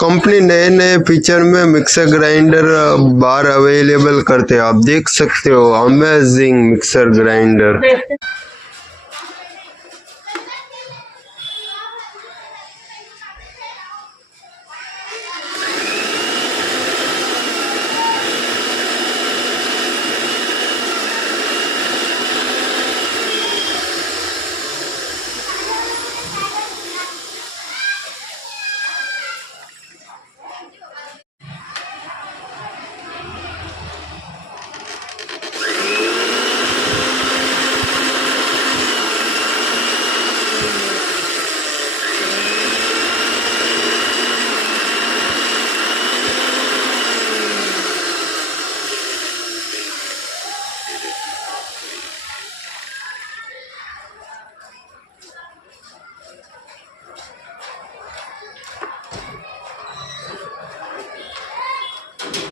Company नए नए feature में मिक्सर ग्राइंडर बार अवेलेबल करते हैं। आप देख सकते हो, अमेजिंग मिक्सर ग्राइंडर।